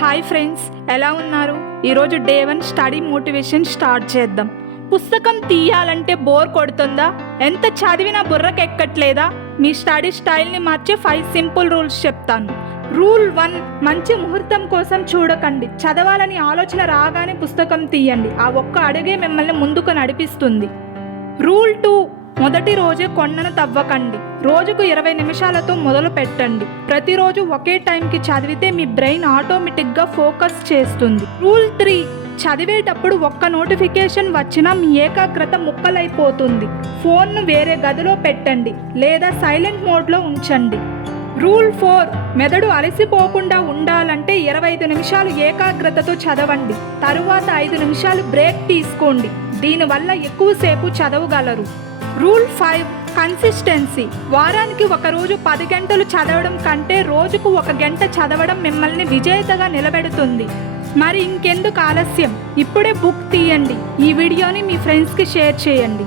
Hi friends, ఎలా ఉన్నారు? ఈరోజు డే 1 స్టడీ మోటివేషన్ స్టార్ట్ చేద్దాం. పుస్తకం తీయాలంటే బోర్ కొడుతుందా? ఎంత చదివినా బుర్రకెక్కట్లేదా? మీ స్టడీ స్టైల్ని మార్చే 5 సింపుల్ రూల్స్ చెప్తాను. రూల్ 1, మంచి ముహూర్తం కోసం చూడకండి. చదవాలని ఆలోచన రాగానే పుస్తకం తీయండి. ఆ ఒక్క అడుగే మిమ్మల్ని ముందుకు నడిపిస్తుంది. రూల్ 2, మొదటి రోజే కొండను తవ్వకండి. రోజుకు 20 నిమిషాలతో మొదలు పెట్టండి. ప్రతిరోజు ఒకే టైంకి చదివితే మీ బ్రెయిన్ ఆటోమేటిక్గా ఫోకస్ చేస్తుంది. రూల్ 3, చదివేటప్పుడు ఒక్క నోటిఫికేషన్ వచ్చినా మీ ఏకాగ్రత ముక్కలైపోతుంది. ఫోన్ను వేరే గదిలో పెట్టండి లేదా సైలెంట్ మోడ్లో ఉంచండి. రూల్ 4, మెదడు అలసిపోకుండా ఉండాలంటే 25 నిమిషాలు ఏకాగ్రతతో చదవండి. తరువాత 5 నిమిషాలు బ్రేక్ తీసుకోండి. దీనివల్ల ఎక్కువసేపు చదవగలరు. Rule 5, consistency. వారానికి ఒకరోజు 10 గంటలు చదవడం కంటే రోజుకు 1 గంట చదవడం మిమ్మల్ని విజేతగా నిలబెడుతుంది. మరి ఇంకెందుకు ఆలస్యం? ఇప్పుడే బుక్ తీయండి. ఈ వీడియోని మీ ఫ్రెండ్స్కి షేర్ చేయండి.